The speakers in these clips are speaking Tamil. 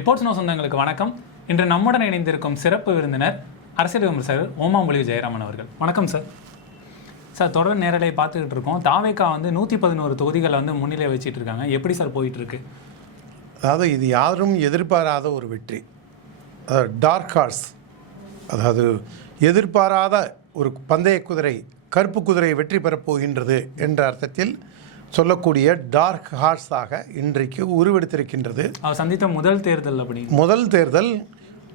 ரிப்போர்ட்ஸ் நோ சொந்தங்களுக்கு வணக்கம். இன்று நம்முடன் இணைந்திருக்கும் சிறப்பு விருந்தினர் அரசியல் விமர்சகர் ஓமாமொழி ஜெயராமன் அவர்கள். வணக்கம் சார். சார், தொடர் நேரலை பார்த்துக்கிட்டு இருக்கோம். தாவேகா 111 தொகுதிகளை முன்னிலை வச்சுட்டு இருக்காங்க. எப்படி சார் போயிட்டு இருக்கு? அதாவது இது யாரும் எதிர்பாராத ஒரு வெற்றி, டார்க் ஹார்ஸ், அதாவது எதிர்பாராத ஒரு பந்தய குதிரை, கருப்பு குதிரை வெற்றி பெறப் போகின்றது என்ற அர்த்தத்தில் சொல்லக்கூடிய டார்க் ஹார்ஸாக இன்றைக்கு உருவெடுத்திருக்கின்றது. அவர் சந்தித்த முதல் தேர்தல். அப்படி முதல் தேர்தல்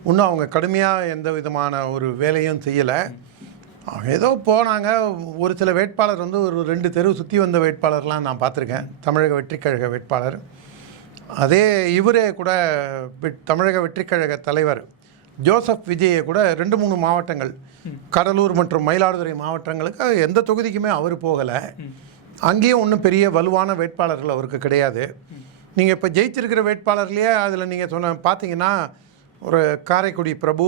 இன்னும் அவங்க கடுமையாக எந்த விதமான ஒரு வேலையும் செய்யலை. ஏதோ போனாங்க. ஒரு சில வேட்பாளர் ஒரு 2 தெரு சுற்றி வந்த வேட்பாளர்லாம் நான் பார்த்துருக்கேன். தமிழக வெற்றிக்கழக வேட்பாளர், அதே இவரே கூட தமிழக வெற்றிக்கழக தலைவர் ஜோசப் விஜயை கூட 2-3 மாவட்டங்கள், கடலூர் மற்றும் மயிலாடுதுறை மாவட்டங்களுக்கு எந்த தொகுதிக்குமே அவர் போகலை. அங்கேயும் ஒன்றும் பெரிய வலுவான வேட்பாளர்கள் அவருக்கு கிடையாது. நீங்கள் இப்போ ஜெயிச்சிருக்கிற வேட்பாளர்லேயே அதில் நீங்கள் பார்த்தீங்கன்னா ஒரு காரைக்குடி பிரபு,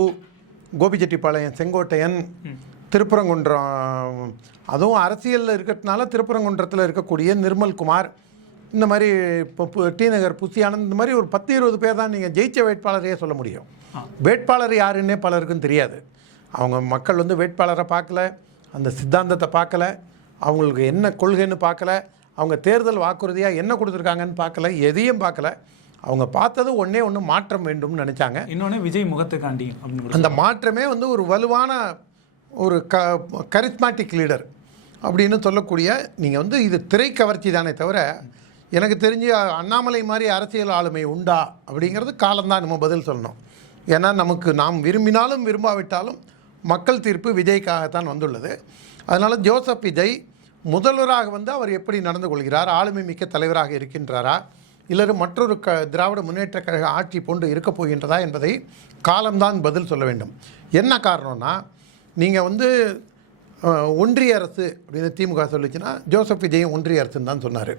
கோபிச்செட்டிப்பாளையம் செங்கோட்டையன், திருப்பரங்குன்றம், அதுவும் அரசியலில் இருக்கிறதுனால திருப்பரங்குன்றத்தில் இருக்கக்கூடிய நிர்மல்குமார், இந்த மாதிரி இப்போ டி நகர் புசி ஆனந்த், இந்த மாதிரி ஒரு 10-20 பேர் தான் நீங்கள் ஜெயிச்ச வேட்பாளரையே சொல்ல முடியும். வேட்பாளர் யாருன்னே பலருக்கும் தெரியாது. அவங்க மக்கள் வேட்பாளரை பார்க்கல, அந்த சித்தாந்தத்தை பார்க்கல, அவங்களுக்கு என்ன கொள்கைன்னு பார்க்கல, அவங்க தேர்தல் வாக்குறுதியாக என்ன கொடுத்துருக்காங்கன்னு பார்க்கல, எதையும் பார்க்கல. அவங்க பார்த்தது ஒன்றே மாற்றம் வேண்டும்னு நினச்சாங்க. இன்னொன்று விஜய் முகத்துக்காண்டி. அந்த மாற்றமே ஒரு வலுவான ஒரு கரிஸ்மாட்டிக் லீடர் அப்படின்னு சொல்லக்கூடிய, நீங்கள் இது திரை கவர்ச்சி தானே தவிர எனக்கு தெரிஞ்சு அண்ணாமலை மாதிரி அரசியல் ஆளுமை உண்டா அப்படிங்கிறது காலம்தான் நம்ம பதில் சொல்லணும். ஏன்னா நாம் விரும்பினாலும் விரும்பாவிட்டாலும் மக்கள் தீர்ப்பு விஜய்க்காகத்தான் வந்துள்ளது. அதனால் ஜோசப் விஜய் முதல்வராக அவர் எப்படி நடந்து கொள்கிறார், ஆளுமை மிக்க தலைவராக இருக்கின்றாரா, இல்லை மற்றொரு திராவிட முன்னேற்ற கழக ஆட்சி போன்று இருக்கப் போகின்றதா என்பதை காலம்தான் பதில் சொல்ல வேண்டும். என்ன காரணம்னா, நீங்கள் ஒன்றிய அரசு அப்படின்னு திமுக சொல்லிச்சுன்னா ஜோசப் விஜயும் ஒன்றிய அரசுன்னு தான் சொன்னார்.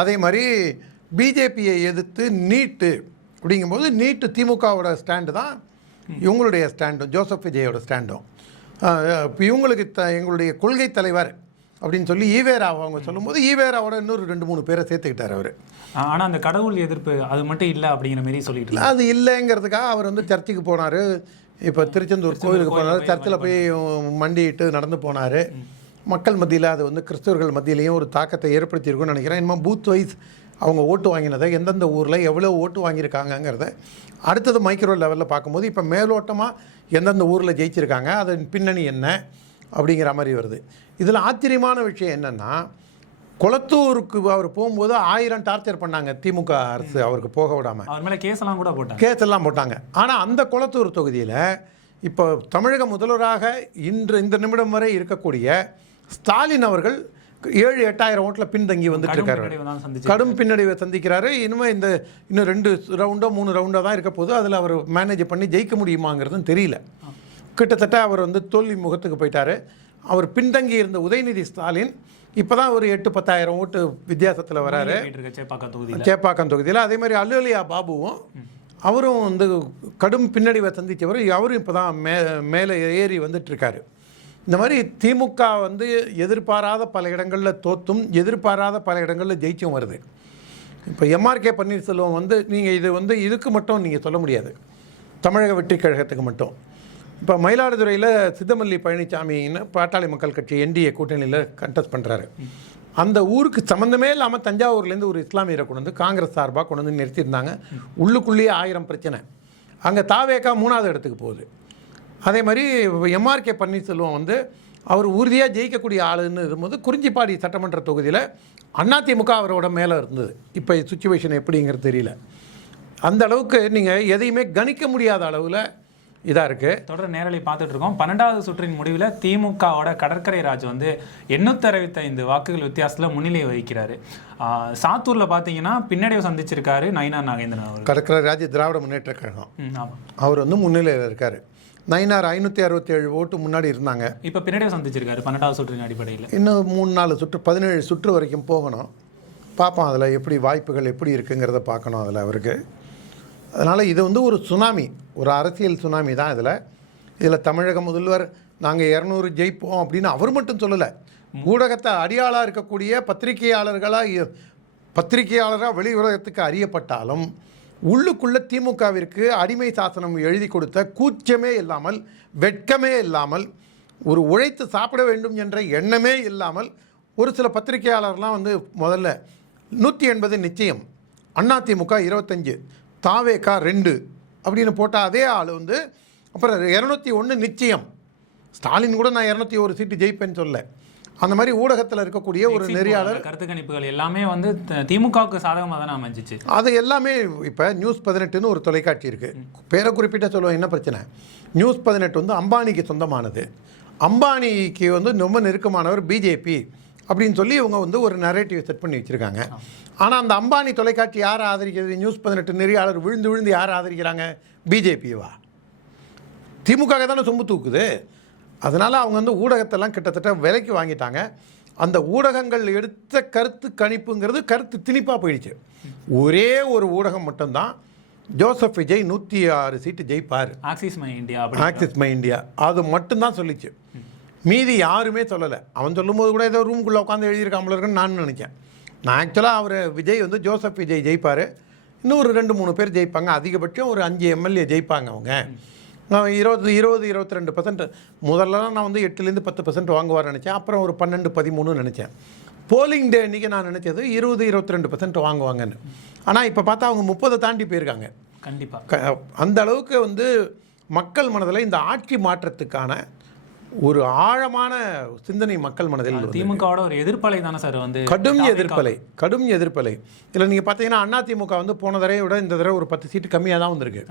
அதே மாதிரி பிஜேபியை எதிர்த்து நீட்டு அப்படிங்கும்போது நீட்டு திமுகவோட ஸ்டாண்டு தான் இவங்களுடைய ஸ்டாண்டும் ஜோசப் விஜயோட ஸ்டாண்டும். இவங்களுக்கு எங்களுடைய கொள்கை தலைவர் அப்படின்னு சொல்லி ஈவேரா அவங்க சொல்லும்போது ஈவேராவோட இன்னொரு 2-3 பேரை சேர்த்துக்கிட்டார் அவர். ஆனால் அந்த கடவுள் எதிர்ப்பு அது மட்டும் இல்லை அப்படிங்கிற மாதிரி சொல்லிட்டு, அது இல்லைங்கிறதுக்காக அவர் சர்ச்சுக்கு போனார். இப்போ திருச்செந்தூர் கோவிலுக்கு போனார், சர்ச்சில் போய் மண்டிட்டு நடந்து போனார். மக்கள் மத்தியில் அது கிறிஸ்தவர்கள் மத்தியிலையும் ஒரு தாக்கத்தை ஏற்படுத்தியிருக்குன்னு நினைக்கிறேன். இன்னும் பூத் வைஸ் அவங்க ஓட்டு வாங்கினதை, எந்தெந்த ஊரில் எவ்வளோ ஓட்டு வாங்கியிருக்காங்கங்கிறத அடுத்தது மைக்ரோ லெவலில் பார்க்கும்போது இப்போ மேலோட்டமாக எந்தெந்த ஊரில் ஜெயிச்சிருக்காங்க, அதன் பின்னணி என்ன அப்படிங்கிற மாதிரி வருது. இதில் ஆச்சரியமான விஷயம் என்னென்னா, குளத்தூருக்கு அவர் போகும்போது 1000 டார்ச்சர் பண்ணாங்க திமுக அரசு, அவருக்கு போக விடாமல். அவர் மேலே கேஸெல்லாம் போட்டாங்க. ஆனால் அந்த குளத்தூர் தொகுதியில் இப்போ தமிழக முதல்வராக இந்த நிமிடம் வரை இருக்கக்கூடிய ஸ்டாலின் அவர்கள் 7-8,000 ஓட்டில் பின்தங்கி வந்துட்டு இருக்காரு. கடும் பின்னடைவை சந்திக்கிறாரு. இன்னும் இன்னும் 2 ரவுண்டோ 3 ரவுண்டோ தான் இருக்க போது. அதில் அவர் மேனேஜ் பண்ணி ஜெயிக்க முடியுமாங்கிறதும் தெரியல. கிட்டத்தட்ட அவர் தோல்வி முகத்துக்கு போயிட்டார். அவர் பின்தங்கி இருந்த உதயநிதி ஸ்டாலின் இப்போ தான் ஒரு 8-10,000 ஓட்டு வித்தியாசத்தில் வராரு சேப்பாக்கம் தொகுதியில். அதே மாதிரி அல்லலியா பாபுவும் அவரும் கடும் பின்னடைவை சந்தித்தவர். அவரும் இப்போ தான் மேலே ஏறி வந்துட்டுருக்காரு. இந்த மாதிரி திமுக எதிர்பாராத பல இடங்களில் தோத்தும் எதிர்பாராத பல இடங்களில் ஜெயிச்சும் வருது. இப்போ எம்ஆர்கே பன்னீர்செல்வம் நீங்கள் இதுக்கு மட்டும் நீங்கள் சொல்ல முடியாது, தமிழக வெற்றி கழகத்துக்கு மட்டும். இப்போ மயிலாடுதுறையில் சித்தமல்லி பழனிசாமின்னு பாட்டாளி மக்கள் கட்சி என்டிஏ கூட்டணியில் கண்டெஸ்ட் பண்ணுறாரு. அந்த ஊருக்கு சம்மந்தமே இல்லாமல் தஞ்சாவூர்லேருந்து ஒரு இஸ்லாமியரை கொண்டு காங்கிரஸ் சார்பாக கொண்டு நிறுத்தியிருந்தாங்க. உள்ளுக்குள்ளேயே 1000 பிரச்சனை. அங்கே தாவேகா 3வது இடத்துக்கு போகுது. அதே மாதிரி எம்ஆர்கே பன்னீர்செல்வம் அவர் உறுதியாக ஜெயிக்கக்கூடிய ஆளுன்னு இருக்கும்போது குறிஞ்சிப்பாடி சட்டமன்ற தொகுதியில் அதிமுக அவரோட மேலே இருந்தது. இப்போ சுச்சுவேஷன் எப்படிங்கிறது தெரியல. அந்த அளவுக்கு நீங்கள் எதையுமே கணிக்க முடியாத அளவில் இதாக இருக்குது. தொடர் நேரலை பார்த்துட்டு இருக்கோம். 12வது சுற்றின் முடிவில் திமுகவோட கடற்கரை ராஜ் 865 வாக்குகள் வித்தியாசத்தில் முன்னிலை வகிக்கிறாரு. சாத்தூரில் பார்த்தீங்கன்னா பின்னடைவு சந்திச்சிருக்காரு நயினார் நாகேந்திரன் அவர். கடற்கரை ராஜ் திராவிட முன்னேற்ற கழகம், அவர் முன்னிலையில் இருக்கார். நயினார் 567 ஓட்டு முன்னாடி இருந்தாங்க. இப்போ பின்னடைவு சந்திச்சிருக்காரு 12வது சுற்றின் அடிப்படையில். இன்னும் 3-4 சுற்று 17 சுற்று வரைக்கும் போகணும். பார்ப்போம் அதில் எப்படி வாய்ப்புகள் எப்படி இருக்குங்கிறத பார்க்கணும் அதில் அவருக்கு. அதனால் இது ஒரு சுனாமி, ஒரு அரசியல் சுனாமி தான் இதில் தமிழக முதல்வர் நாங்கள் 200 ஜெயிப்போம் அப்படின்னு அவர் மட்டும் சொல்லலை. ஊடகத்தை அடியாளாக இருக்கக்கூடிய பத்திரிகையாளராக வெளி உலகத்துக்கு அறியப்பட்டாலும் உள்ளுக்குள்ள திமுகவிற்கு அடிமை சாசனம் எழுதி கொடுத்த கூச்சமே இல்லாமல், வெட்கமே இல்லாமல், ஒரு உழைத்து சாப்பிட வேண்டும் என்ற எண்ணமே இல்லாமல் ஒரு சில பத்திரிகையாளர்லாம் வந்து முதல்ல 180 நிச்சயம், அதிமுக 25, தாவேகா 2 அப்படின்னு போட்டால் அதே ஆள் வந்து அப்புறம் 201 நிச்சயம், ஸ்டாலின் கூட நான் 201 சீட்டு ஜெயிப்பேன்னு சொல்ல. அந்த மாதிரி ஊடகத்தில் இருக்கக்கூடிய ஒரு நெறியாளர் கருத்து கணிப்புகள் எல்லாமே வந்து திமுகவுக்கு சாதகமாக தானே அமைஞ்சிச்சு. அது எல்லாமே இப்போ நியூஸ் 18ன்னு ஒரு தொலைக்காட்சி இருக்குது, பேரை குறிப்பிட்ட சொல்லுவோம், என்ன பிரச்சனை? நியூஸ் 18 வந்து அம்பானிக்கு சொந்தமானது, அம்பானிக்கு வந்து ரொம்ப நெருக்கமானவர் பிஜேபி அப்படின்னு சொல்லி இவங்க வந்து ஒரு நரேட்டிவ் செட் பண்ணி வச்சுருக்காங்க. ஆனால் அந்த அம்பானி தொலைக்காட்சி யார் ஆதரிக்கிறது? நியூஸ் 18 நெறியாளர் விழுந்து விழுந்து யார் ஆதரிக்கிறாங்க? பிஜேபிவா? திமுக தானே சொம்பு தூக்குது. அதனால் அவங்க வந்து ஊடகத்தெல்லாம் கிட்டத்தட்ட விலைக்கு வாங்கிட்டாங்க. அந்த ஊடகங்கள் எடுத்த கருத்து கணிப்புங்கிறது கருத்து திணிப்பாக போயிடுச்சு. ஒரே ஒரு ஊடகம் மட்டும்தான் ஜோசப் விஜய் 106 சீட்டு ஜெயிப்பார், Axis My India, Axis My India, அது மட்டும்தான் சொல்லிச்சு. மீதி யாருமே சொல்லலை. அவன் சொல்லும்போது கூட ஏதோ ரூமுக்குள்ளே உட்காந்து எழுதியிருக்காமல் இருக்குன்னு நான் நினச்சேன். நான் ஆக்சுவலாக அவர் விஜய் வந்து ஜோசப் விஜய் ஜெயிப்பார், இன்னும் ஒரு 2-3 பேர் ஜெயிப்பாங்க, அதிகபட்சம் ஒரு 5 எம்எல்ஏ ஜெயிப்பாங்க. அவங்க 20-22% முதல்லலாம் நான் வந்து 8லேருந்து 10% வாங்குவார்னு நினச்சேன். அப்புறம் ஒரு 12-13 நினச்சேன். போலிங் டே அன்றைக்கி நான் நினச்சது 20-22% வாங்குவாங்கன்னு. ஆனால் இப்போ பார்த்தா அவங்க 30 தாண்டி போயிருக்காங்க. கண்டிப்பாக அந்த அளவுக்கு வந்து மக்கள் மனதில் இந்த ஆட்சி மாற்றத்துக்கான ஒரு ஆழமான சிந்தனை மக்கள் மனதில். திமுகவோட ஒரு எதிர்ப்பலை தானே சார் வந்து கடும் எதிர்ப்பலை. இதில் நீங்கள் பார்த்தீங்கன்னா அதிமுக வந்து போன தடவை விட இந்த தடவை ஒரு 10 சீட்டு கம்மியாக தான் வந்திருக்கு.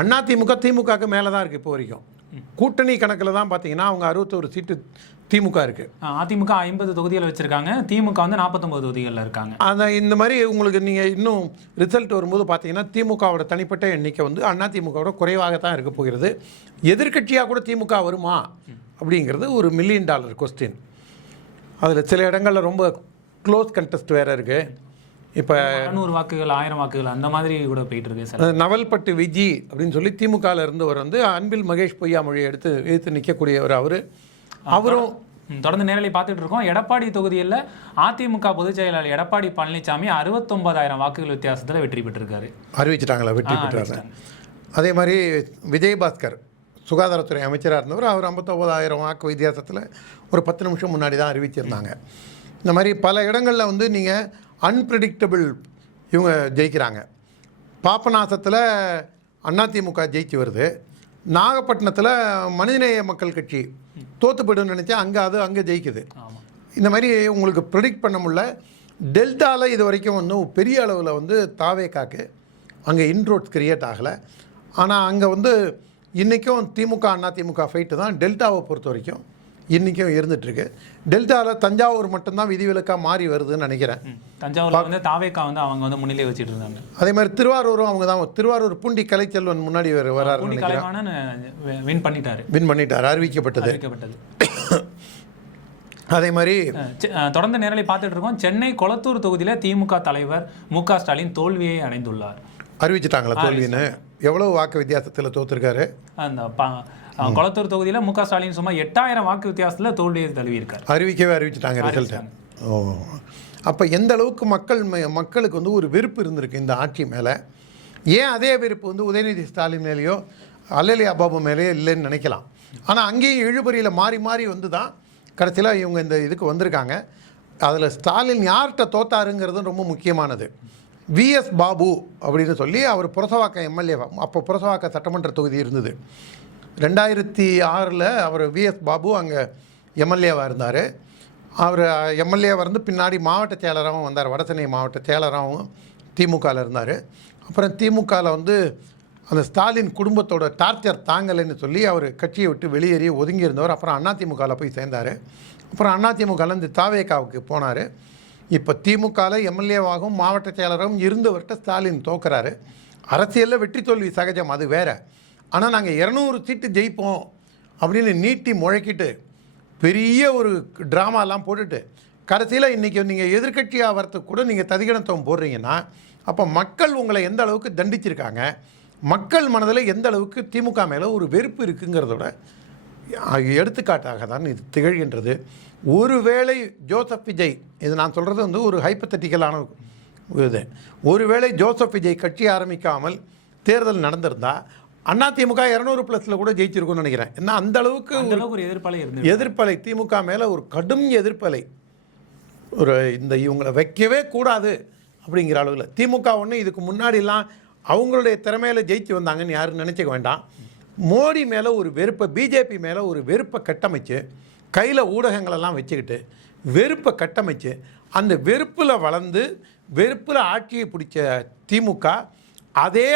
ஆனால் திமுகவுக்கு மேலே தான் இருக்குது இப்போ வரைக்கும். கூட்டணி கணக்கில் தான் பார்த்தீங்கன்னா அவங்க 61 சீட்டு திமுக இருக்குது. அதிமுக 50 தொகுதிகள் வச்சுருக்காங்க, திமுக வந்து 49 தொகுதிகளில் இருக்காங்க. அந்த இந்த மாதிரி உங்களுக்கு நீங்கள் இன்னும் ரிசல்ட் வரும்போது பார்த்தீங்கன்னா திமுகவோட தனிப்பட்ட எண்ணிக்கை வந்து அதிமுகவோட குறைவாகத்தான் இருக்க போகிறது. எதிர்க்கட்சியாக கூட திமுக வருமா அப்படிங்கிறது ஒரு $1 மில்லியன் கொஸ்டின். அதில் சில இடங்களில் ரொம்ப க்ளோஸ் கண்டெஸ்ட் வேறு இருக்குது. இப்போ 100 வாக்குகள் 1000 வாக்குகள் அந்த மாதிரி கூட போயிட்டு இருக்கு சார். நவல்பட்டு விஜி அப்படின்னு சொல்லி திமுகவில் இருந்தவர் வந்து அன்பில் மகேஷ் பொய்யாமொழியை எடுத்து நிற்கக்கூடியவர். அவரும் தொடர்ந்து நேரலை பார்த்துட்டு இருக்கோம். எடப்பாடி தொகுதியில் அதிமுக பொதுச் செயலாளர் எடப்பாடி பழனிசாமி 69,000 வாக்குகள் வித்தியாசத்தில் வெற்றி பெற்றிருக்காரு. அறிவிச்சிட்டாங்களா? வெற்றி பெற்றாரு. அதே மாதிரி விஜயபாஸ்கர் சுகாதாரத்துறை அமைச்சராக இருந்தவர், அவர் 59,000 வாக்கு வித்தியாசத்தில் ஒரு 10 நிமிஷம் முன்னாடி தான் அறிவிச்சிருந்தாங்க. இந்த மாதிரி பல இடங்களில் வந்து நீங்கள் அன்பிரடிக்டபிள் இவங்க ஜெயிக்கிறாங்க. பாபநாசத்தில் அதிமுக ஜெயிச்சு வருது. நாகப்பட்டினத்தில் மனிதநேய மக்கள் கட்சி தோற்று போய்டுன்னு நினச்சா அங்கே ஜெயிக்குது. இந்த மாதிரி உங்களுக்கு ப்ரெடிக்ட் பண்ண முடியல. டெல்டாவில் இது வரைக்கும் வந்து பெரிய அளவில் வந்து தாவேகாக்கு அங்கே இன்ரோட்ஸ் கிரியேட் ஆகலை. ஆனால் அங்கே வந்து இன்றைக்கும் திமுக அதிமுக ஃபைட்டு தான் டெல்டாவை பொறுத்த வரைக்கும் இன்றைக்கும் இருந்துகிட்ருக்கு. டெல்டாவில் தஞ்சாவூர் மட்டும்தான் விதிவிலக்காக மாறி வருதுன்னு நினைக்கிறேன். தஞ்சாவூரில் வந்து தாவேகா வந்து அவங்க வந்து முன்னிலை வச்சுட்டு இருந்தாங்க. அதே மாதிரி திருவாரூரும் அவங்க தான். திருவாரூர் பூண்டி கலைச்செல்வன் முன்னாடி வராரு, வின் பண்ணிட்டார், அறிவிக்கப்பட்டது. அதே மாதிரி தொடர்ந்து நேரலை பார்த்துட்டு இருக்கோம். சென்னை கொளத்தூர் தொகுதியில் திமுக தலைவர் மு.க. ஸ்டாலின் தோல்வியை அடைந்துள்ளார். அறிவிச்சிட்டாங்களா தோல்வின்னு? எவ்வளவு வாக்கு வித்தியாசத்தில் தோற்றுருக்காரு? அந்த கொளத்தூர் தொகுதியில் மு.க. ஸ்டாலின் சும்மா 8000 வாக்கு வித்தியாசத்தில் தோல்வியை தழுவியிருக்காரு. அறிவிச்சிட்டாங்க ரிசல்ட். அப்போ எந்த அளவுக்கு மக்களுக்கு வந்து ஒரு வெறுப்பு இருந்திருக்கு இந்த ஆட்சி மேலே. ஏன் அதே வெறுப்பு வந்து உதயநிதி ஸ்டாலின் மேலேயோ அல்லலி அபாபு மேலேயோ இல்லைன்னு நினைக்கலாம். ஆனால் அங்கேயும் இழுபறியில் மாறி மாறி வந்து தான் கடைசியில் இவங்க இந்த இதுக்கு வந்திருக்காங்க. அதில் ஸ்டாலின் யார்கிட்ட தோத்தாருங்கிறது ரொம்ப முக்கியமானது. விஎஸ் பாபு அப்படின்னு சொல்லி அவர் புரசவாக்கம் எம்எல்ஏ, அப்போ புரசவாக்கம் சட்டமன்ற தொகுதி இருந்தது. 2006 அவர் விஎஸ் பாபு அங்கே எம்எல்ஏவாக இருந்தார். அவர் எம்எல்ஏவாக இருந்து பின்னாடி மாவட்ட செயலராகவும் வந்தார், வடசென்னை மாவட்ட செயலராகவும் திமுகவில் இருந்தார். அப்புறம் திமுகவில் வந்து அந்த ஸ்டாலின் குடும்பத்தோட டார்ச்சர் தாங்கலைன்னு சொல்லி அவர் கட்சியை விட்டு வெளியேறி ஒதுங்கி இருந்தவர். அப்புறம் அதிமுகவில் போய் சேர்ந்தார். அப்புறம் அதிமுகலேருந்து தாவேகாவுக்கு போனார். இப்போ திமுகவில் எம்எல்ஏவாகவும் மாவட்ட செயலராகவும் இருந்தவர்கிட்ட ஸ்டாலின் தோக்குறாரு. அரசியலில் வெற்றி தோல்வி சகஜம், அது வேறு. ஆனால் நாங்கள் 200 சீட்டு ஜெயிப்போம் அப்படின்னு நீட்டி முழக்கிட்டு பெரிய ஒரு ட்ராமாலாம் போட்டுட்டு கடைசியில் இன்றைக்கி நீங்கள் எதிர்கட்சியாக வரத்துக்கு கூட நீங்கள் ததிகணத்துவம் போடுறீங்கன்னா அப்போ மக்கள் உங்களை எந்த அளவுக்கு தண்டிச்சிருக்காங்க, மக்கள் மனதில் எந்த அளவுக்கு திமுக மேலே ஒரு வெறுப்பு இருக்குங்கிறதோட எடுத்துக்காட்டாக தான் இது திகழ்கின்றது. ஒருவேளை ஜோசப் விஜய், இது நான் சொல்கிறது வந்து ஒரு ஹைப்பத்தட்டிக்கலான இது. ஒருவேளை ஜோசப் விஜய் கட்சி ஆரம்பிக்காமல் தேர்தல் நடந்திருந்தா அதிமுக 200+ கூட ஜெயிச்சிருக்கும்னு நினைக்கிறேன். ஏன்னா அந்த அளவுக்கு ஒரு எதிர்ப்பலை திமுக மேலே ஒரு கடும் எதிர்ப்பலை, ஒரு இந்த இவங்களை வைக்கவே கூடாது அப்படிங்கிற அளவில். திமுக ஒன்று இதுக்கு முன்னாடிலாம் அவங்களுடைய திறமையில் ஜெயிச்சு வந்தாங்கன்னு யாரும் நினச்சிக்க வேண்டாம். மோடி மேலே ஒரு வெறுப்பை, பிஜேபி மேலே ஒரு வெறுப்பை கட்டமைச்சு, கையில் ஊடகங்களெல்லாம் வச்சுக்கிட்டு வெறுப்பை கட்டமைச்சு, அந்த வெறுப்பில் வளர்ந்து வெறுப்பில் ஆட்சியை பிடிச்ச திமுக அதே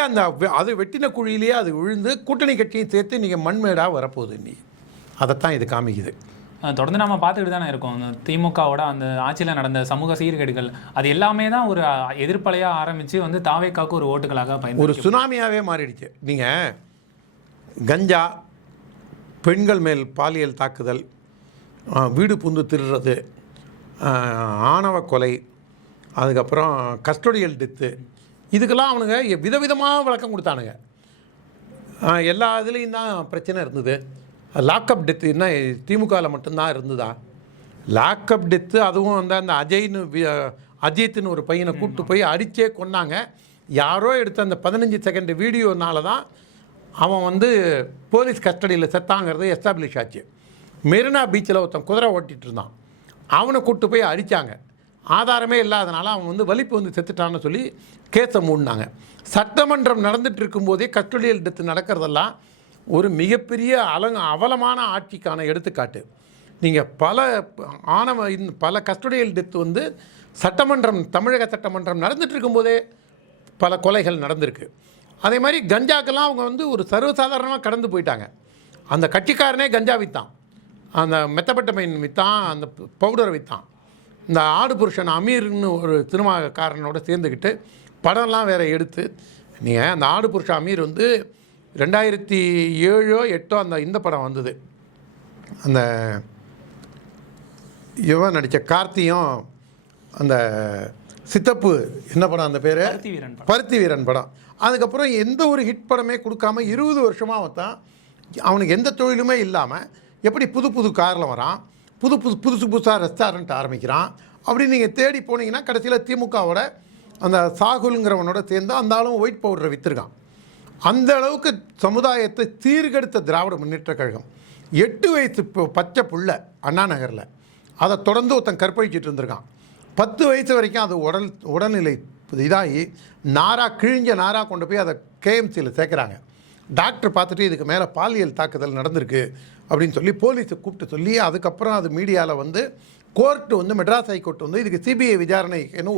அது வெட்டின குழியிலேயே அது விழுந்து கூட்டணி கட்சியும் சேர்த்து நீங்கள் மண்மேடாக வரப்போகுது. இன்னைக்கு அதைத்தான் இது காமிக்குது. தொடர்ந்து நம்ம பார்த்துக்கிட்டு தானே இருக்கோம். திமுகவோட அந்த ஆட்சியில் நடந்த சமூக சீர்கேடுகள் அது எல்லாமே தான் ஒரு எதிர்ப்பலையாக ஆரம்பித்து வந்து தாவேக்காவுக்கு ஒரு ஓட்டுகளாக ஒரு சுனாமியாகவே மாறிடுச்சு. நீங்கள் கஞ்சா, பெண்கள் மேல் பாலியல் தாக்குதல், வீடு புந்து திருடுறது, ஆணவ கொலை, அதுக்கப்புறம் கஸ்டோடியல் டெத்து, இதுக்கெல்லாம் அவனுங்க விதவிதமாக விளக்கம் கொடுத்தானுங்க. எல்லா இதுலேயும் தான் பிரச்சனை இருந்தது. லாக்அப் டெத்து என்ன திமுகவில் மட்டும்தான் இருந்ததா? லாக்அப் டெத்து அதுவும் வந்து அந்த அஜித்னு ஒரு பையனை கூப்பிட்டு போய் அடித்தே கொன்னாங்க. யாரோ எடுத்த அந்த 15 செகண்ட் வீடியோனால தான் அவன் வந்து போலீஸ் கஸ்டடியில் செத்தாங்கிறது எஸ்டாப்ளிஷ் ஆச்சு. மெரினா பீச்சில் ஒருத்தன் குதிரை ஓட்டிகிட்டு இருந்தான், அவனை கூப்பிட்டு போய் அடித்தாங்க. ஆதாரமே இல்லாதனால அவன் வந்து வலிப்பு வந்து செத்துட்டான்னு சொல்லி கேஸை மூடினாங்க. சட்டமன்றம் நடந்துட்டு இருக்கும்போதே கஸ்டோடியல் டெத்து நடக்கிறதெல்லாம் ஒரு மிகப்பெரிய அவலமான ஆட்சிக்கான எடுத்துக்காட்டு. நீங்கள் பல கஸ்டோடியல் டெத்து வந்து சட்டமன்றம், தமிழக சட்டமன்றம் நடந்துட்டு இருக்கும்போதே பல கொலைகள் நடந்திருக்கு. அதே மாதிரி கஞ்சாக்கெல்லாம் அவங்க வந்து ஒரு சர்வசாதாரணமாக கடந்து போயிட்டாங்க. அந்த கட்சிக்காரனே கஞ்சா விற்றான், அந்த மெத்தபட்டமைன் விற்றான், அந்த பவுடரை விற்றான். இந்த ஆடு புருஷன் அமீர்னு ஒரு சினிமாக்காரனோட சேர்ந்துக்கிட்டு படம்லாம் வேறு எடுத்து, நீங்கள் அந்த ஆடு புருஷன் அமீர் வந்து 2007-08 அந்த இந்த படம் வந்தது. அந்த இவன் நடித்த கார்த்தியும் அந்த சித்தப்பு என்ன படம், அந்த பேர் பருத்தி வீரன் படம். அதுக்கப்புறம் எந்த ஒரு ஹிட் படமே கொடுக்காம 20 வருஷமாக தான் அவனுக்கு எந்த தொழிலுமே இல்லாமல் எப்படி புது காரில் வரான், புதுசாக ரெஸ்டாரண்ட் ஆரம்பிக்கிறான். அப்படி நீங்கள் தேடி போனீங்கன்னா கடைசியில் திமுகவோட அந்த சாகுலுங்கிறவனோட சேர்ந்து அந்த ஆளும் ஒயிட் பவுடரை விற்றுருக்கான். அந்த அளவுக்கு சமுதாயத்தை சீர்கெடுத்த திராவிட முன்னேற்ற கழகம். 8 வயசு பச்சை புள்ள அண்ணா நகரில் அதை தொடர்ந்து ஒருத்தன் கற்பழிச்சிட்டு இருந்திருக்கான். 10 வயசு வரைக்கும் அது உடல்நிலை இதாகி கிழிஞ்ச நாராக கொண்டு போய் அதை கேஎம்சியில் சேர்க்குறாங்க. டாக்டர் பார்த்துட்டு இதுக்கு மேலே பாலியல் தாக்குதல் நடந்திருக்கு அப்படின்னு சொல்லி போலீஸை கூப்பிட்டு சொல்லி, அதுக்கப்புறம் அது மீடியாவில் வந்து கோர்ட்டு வந்து மெட்ராஸ் ஹைகோர்ட் வந்து இதுக்கு சிபிஐ விசாரணைன்னு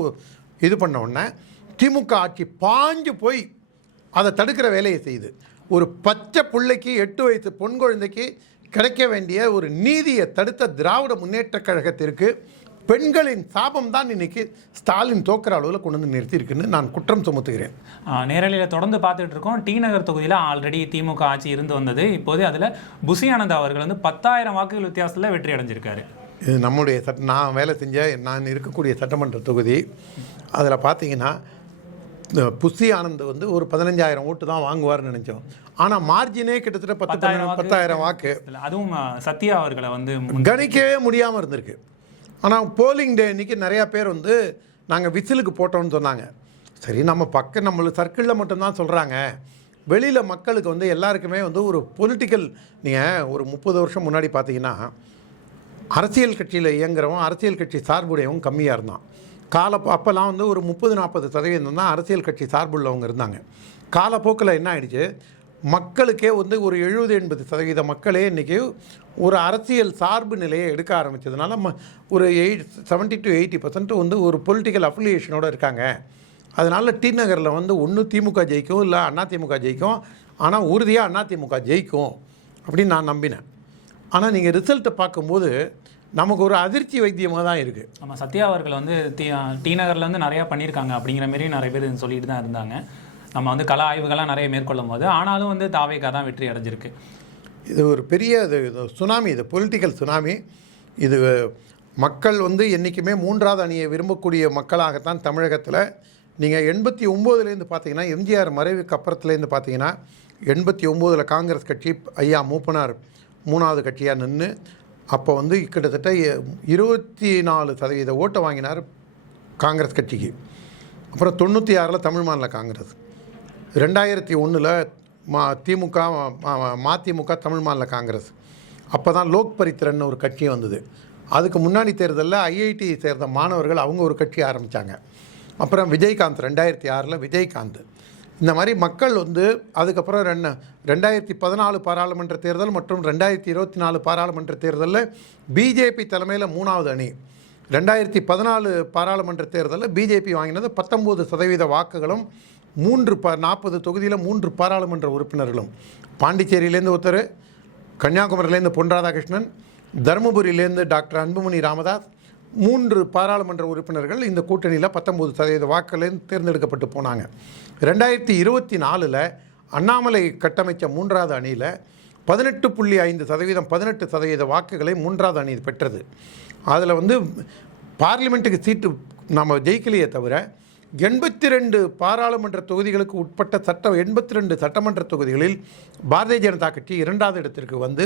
இது பண்ண உடனே திமுக ஆட்சி பாஞ்சு போய் அதை தடுக்கிற வேலையை செய்யுது. ஒரு பச்சை பிள்ளைக்கு 8 வயசு பொன் குழந்தைக்கு கிடைக்க வேண்டிய ஒரு நீதியை தடுத்த திராவிட முன்னேற்ற கழகத்திற்கு பெண்களின் சாபம் தான் இன்னைக்கு ஸ்டாலின் தோக்கிற அளவில் கொண்டு வந்து நிறுத்தியிருக்குன்னு நான் குற்றம் சுமத்துகிறேன். நேரலையில் தொடர்ந்து பார்த்துட்டு இருக்கோம். டி நகர் தொகுதியில் ஆல்ரெடி திமுக ஆட்சி இருந்து வந்தது. இப்போது அதில் புசி ஆனந்த் அவர்கள் வந்து 10,000 வாக்குகள் வித்தியாசத்தில் வெற்றி அடைஞ்சிருக்காரு. இது நம்முடைய நான் வேலை செஞ்ச நான் இருக்கக்கூடிய சட்டமன்ற தொகுதி. அதில் பார்த்தீங்கன்னா புசி ஆனந்த் வந்து ஒரு 15,000 ஓட்டு தான் வாங்குவார்னு நினச்சோம். ஆனால் மார்ஜினே கிட்டத்தட்ட 10,000 வாக்கு. அதுவும் சத்யா அவர்களை வந்து கணிக்கவே முடியாமல் இருந்திருக்கு. ஆனால் போலிங் டே அன்றைக்கி நிறையா பேர் வந்து நாங்கள் விசிலுக்கு போட்டோம்னு சொன்னாங்க. சரி, நம்மளுக்கு சர்க்கிளில் மட்டும்தான் சொல்கிறாங்க, வெளியில் மக்களுக்கு வந்து எல்லாருக்குமே வந்து ஒரு பொலிட்டிக்கல், நீங்கள் ஒரு 30 வருஷம் முன்னாடி பார்த்தீங்கன்னா அரசியல் கட்சியில் இயங்குறவன் அரசியல் கட்சி சார்புடையவங்க கம்மியாக இருந்தான். அப்போல்லாம் வந்து ஒரு 30-40% தான் அரசியல் கட்சி சார்புள்ளவங்க இருந்தாங்க. காலப்போக்கில் என்ன ஆயிடுச்சு, மக்களுக்கே வந்து ஒரு 70-80% மக்களே இன்றைக்கி ஒரு அரசியல் சார்பு நிலையை எடுக்க ஆரம்பித்ததுனால ஒரு 70-80% வந்து ஒரு பொலிட்டிக்கல் அஃபிலியேஷனோடு இருக்காங்க. அதனால் டி நகரில் வந்து ஒன்று திமுக ஜெயிக்கும், இல்லை அதிமுக ஜெயிக்கும். ஆனால் உறுதியாக அதிமுக ஜெயிக்கும் அப்படின்னு நான் நம்பினேன். ஆனால் நீங்கள் ரிசல்ட்டை பார்க்கும்போது நமக்கு ஒரு அதிர்ச்சி வைத்தியமாக தான் இருக்குது. ஆமாம், சத்யா அவர்கள் வந்து டி நகரில் வந்து நிறையா பண்ணியிருக்காங்க அப்படிங்கிற மாரி நிறைய பேர் சொல்லிட்டு தான் இருந்தாங்க. நம்ம வந்து கல ஆய்வுகள்லாம் நிறைய மேற்கொள்ளும் போது ஆனாலும் வந்து தாவேகா தான் வெற்றி அடைஞ்சிருக்கு. இது ஒரு பெரிய இது சுனாமி, இது பொலிட்டிக்கல் சுனாமி. இது மக்கள் வந்து என்றைக்குமே 3வது அணியை விரும்பக்கூடிய மக்களாகத்தான் தமிழகத்தில். நீங்கள் 89லேருந்து பார்த்தீங்கன்னா, எம்ஜிஆர் மறைவுக்கு அப்புறத்துலேருந்து பார்த்தீங்கன்னா 89ல் காங்கிரஸ் கட்சி ஐயா மூப்பனார் 3வது கட்சியாக நின்று அப்போ வந்து கிட்டத்தட்ட 24% ஓட்டை வாங்கினார் காங்கிரஸ் கட்சிக்கு. அப்புறம் 96 தமிழ் மாநில காங்கிரஸ், 2001 திமுக மதிமுக தமிழ் மாநில காங்கிரஸ். அப்போ தான் லோக் பரித்திரன் ஒரு கட்சி வந்தது. அதுக்கு முன்னாடி தேர்தலில் ஐஐடி சேர்ந்த மாணவர்கள் அவங்க ஒரு கட்சி ஆரம்பித்தாங்க. அப்புறம் விஜயகாந்த் 2006 விஜயகாந்த். இந்த மாதிரி மக்கள் வந்து அதுக்கப்புறம் 2014 பாராளுமன்ற தேர்தல் மற்றும் 2024 பாராளுமன்ற தேர்தலில் பிஜேபி தலைமையில் 3வது அணி. 2014 பாராளுமன்ற தேர்தலில் பிஜேபி வாங்கினது 19% வாக்குகளும் 40 தொகுதியில் 3 பாராளுமன்ற உறுப்பினர்களும். பாண்டிச்சேரியிலேருந்து ஒருத்தர், கன்னியாகுமரியிலேருந்து பொன் ராதாகிருஷ்ணன், தருமபுரியிலேருந்து டாக்டர் அன்புமணி ராமதாஸ், 3 பாராளுமன்ற உறுப்பினர்கள் இந்த கூட்டணியில் 19% வாக்குலேருந்து தேர்ந்தெடுக்கப்பட்டு போனாங்க. 2024 அண்ணாமலை கட்டமைச்ச 3வது அணியில் 18.5% 18% வாக்குகளை 3வது அணி பெற்றது. அதில் வந்து பார்லிமெண்ட்டுக்கு சீட்டு நம்ம ஜெயிக்கலையே தவிர 82 பாராளுமன்ற தொகுதிகளுக்கு உட்பட்ட 82 சட்டமன்ற தொகுதிகளில் பாரதிய ஜனதா கட்சி 2வது இடத்திற்கு வந்து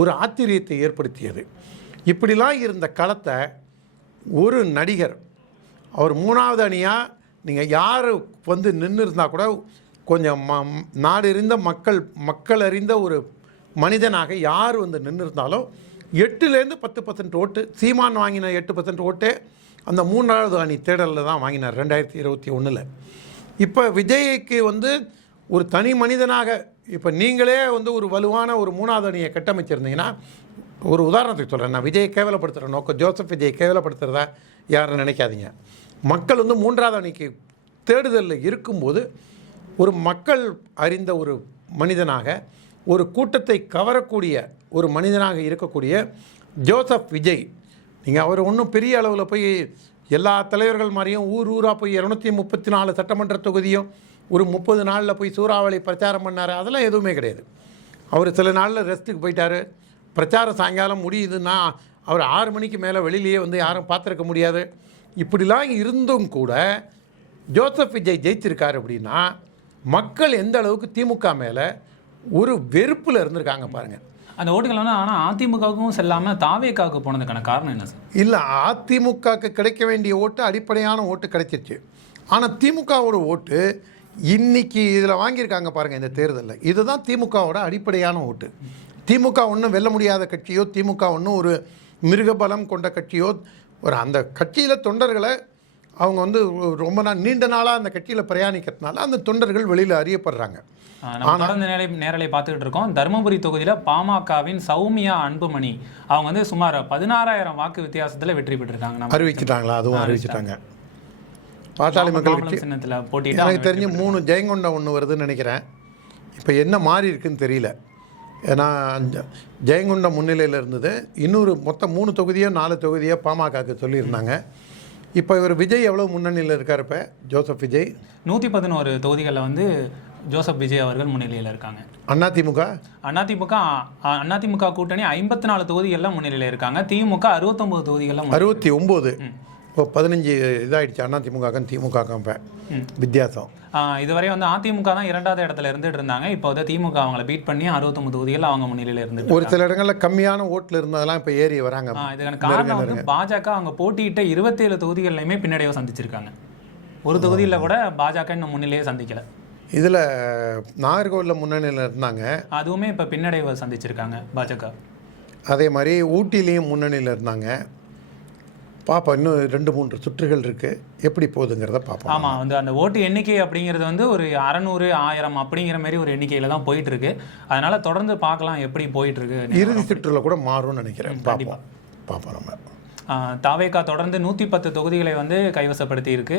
ஒரு ஆச்சரியத்தை ஏற்படுத்தியது. இப்படிலாம் இருந்த களத்தை ஒரு நடிகர் அவர் 3வது அணியாக நீங்கள் யார் வந்து நின்று இருந்தால் கூட கொஞ்சம் நாடு அறிந்த மக்கள் அறிந்த ஒரு மனிதனாக யார் வந்து நின்று இருந்தாலும் 8லேருந்து 10% ஓட்டு, சீமான் வாங்கின 8% ஓட்டே அந்த 3வது அணி தேடலில் தான் வாங்கினார் 2021. இப்போ விஜய்க்கு வந்து ஒரு தனி மனிதனாக இப்போ நீங்களே வந்து ஒரு வலுவான ஒரு 3வது அணியை கட்டமைச்சிருந்தீங்கன்னா, ஒரு உதாரணத்துக்கு சொல்கிறேன், நான் விஜயை கேவலப்படுத்துகிற நோக்கம் ஜோசப் விஜயை கேவலப்படுத்துகிறதா யாரும் நினைக்காதீங்க. மக்கள் வந்து 3வது அணிக்கு தேடுதலில் இருக்கும்போது ஒரு மக்கள் அறிந்த ஒரு மனிதனாக, ஒரு கூட்டத்தை கவரக்கூடிய ஒரு மனிதனாக இருக்கக்கூடிய ஜோசப் விஜய், நீங்கள் அவர் ஒன்றும் பெரிய அளவில் போய் எல்லா தலைவர்கள் மாதிரியும் ஊராக போய் 234 சட்டமன்ற தொகுதியும் ஒரு 30 நாளில் போய் சூறாவளி பிரச்சாரம் பண்ணார், அதெல்லாம் எதுவுமே கிடையாது. அவர் சில நாளில் ரெஸ்ட்டுக்கு போயிட்டார். பிரச்சாரம் சாயங்காலம் முடியுதுன்னா அவர் 6 மணிக்கு மேலே வெளியிலேயே வந்து யாரும் பார்த்துருக்க முடியாது. இப்படிலாம் இருந்தும் கூட ஜோசப் விஜய் ஜெயிச்சிருக்காரு அப்படின்னா மக்கள் எந்த அளவுக்கு திமுக மேலே ஒரு வெறுப்பில் இருந்திருக்காங்க பாருங்கள். அந்த ஓட்டுகள் வந்து ஆனால் அதிமுகவுக்கும் செல்லாமல் தாவேக்காவுக்கு போனதுக்கான காரணம் என்ன சார்? இல்லை, அதிமுகவுக்கு கிடைக்க வேண்டிய ஓட்டு அடிப்படையான ஓட்டு கிடைச்சிருச்சு. ஆனால் திமுகவோட ஓட்டு இன்னைக்கு இதில் வாங்கியிருக்காங்க பாருங்கள் இந்த தேர்தலில். இதுதான் திமுகவோட அடிப்படையான ஓட்டு. திமுக ஒன்றும் வெல்ல முடியாத கட்சியோ, திமுக ஒன்றும் ஒரு மிருகபலம் கொண்ட கட்சியோ, ஒரு அந்த கட்சியில் தொண்டர்களை அவங்க வந்து ரொம்ப நீண்ட நாளாக அந்த கட்சியில் பிரயாணிக்கிறதுனால அந்த தொண்டர்கள் வெளியில் அறியப்படுறாங்க. தொடர்ந்து நேரலை பார்த்துக்கிட்டு இருக்கோம். தருமபுரி தொகுதியில் பாமகவின் சௌமியா அன்புமணி அவங்க வந்து சுமார் 16,000 வாக்கு வித்தியாசத்தில் வெற்றி பெற்றிருக்காங்க. அறிவிச்சிட்டாங்களா? அதுவும் அறிவிச்சிட்டாங்க. பாட்டாளி மக்கள் கட்சி சின்னத்தில் போட்டி எனக்கு தெரிஞ்சு 3 ஜெயங்கொண்ட ஒன்று வருதுன்னு நினைக்கிறேன். இப்போ என்ன மாறி இருக்குன்னு தெரியல. ஏன்னா ஜெயங்கொண்ட முன்னிலையில் இருந்தது. இன்னொரு மொத்தம் 3 தொகுதியோ 4 தொகுதியோ பாமகக்கு சொல்லியிருந்தாங்க. இப்போ இவர் விஜய் எவ்வளோ முன்னணியில் இருக்கார்? இப்போ ஜோசப் விஜய் 111 தொகுதிகளில் வந்து ஜோசப் விஜய் அவர்கள் முன்னிலையில் இருக்காங்க. அதிமுக கூட்டணி 54 தொகுதிகளில் முன்னிலையில் இருக்காங்க. திமுக 69 தொகுதிகளில் 69. இப்போ 15 இதாகிடுச்சு அதிமுக திமுக இப்போ வித்தியாசம். இதுவரை வந்து அதிமுக தான் 2வது இடத்துல இருந்துட்டு இருந்தாங்க. இப்போ வந்து திமுக அவங்களை பீட் பண்ணி 69 தொகுதிகளில் அவங்க முன்னிலையில் இருந்து ஒரு சில இடங்களில் கம்மியான ஓட்டில் இருந்ததெல்லாம் இப்போ ஏறி வராங்க. இதுக்கான காரணம் வந்து பாஜக அவங்க போட்டியிட்ட 27 தொகுதிகளிலுமே பின்னடைவை சந்திச்சிருக்காங்க. ஒரு தொகுதியில் கூட பாஜக இன்னும் முன்னிலையே சந்திக்கலை. இதில் நாகர்கோவிலில் முன்னணியில் இருந்தாங்க, அதுவுமே இப்போ பின்னடைவை சந்திச்சிருக்காங்க பாஜக. அதே மாதிரி ஊட்டிலையும் முன்னணியில் இருந்தாங்க. பார்ப்போம், இன்னும் 2-3 சுற்றுகள் இருக்குது, எப்படி போகுதுங்கிறத பார்ப்போம். ஆமாம், வந்து அந்த ஓட்டு எண்ணிக்கை அப்படிங்கிறது வந்து ஒரு 600, 1000 அப்படிங்கிற மாதிரி ஒரு எண்ணிக்கையில் தான் போயிட்டுருக்கு. அதனால் தொடர்ந்து பார்க்கலாம் எப்படி போயிட்டுருக்கு. இறுதி சுற்றில் கூட மாறும்னு நினைக்கிறேன். பார்ப்போம் நம்ம. தாவேகா தொடர்ந்து 110 தொகுதிகளை வந்து கைவசப்படுத்தி இருக்கு.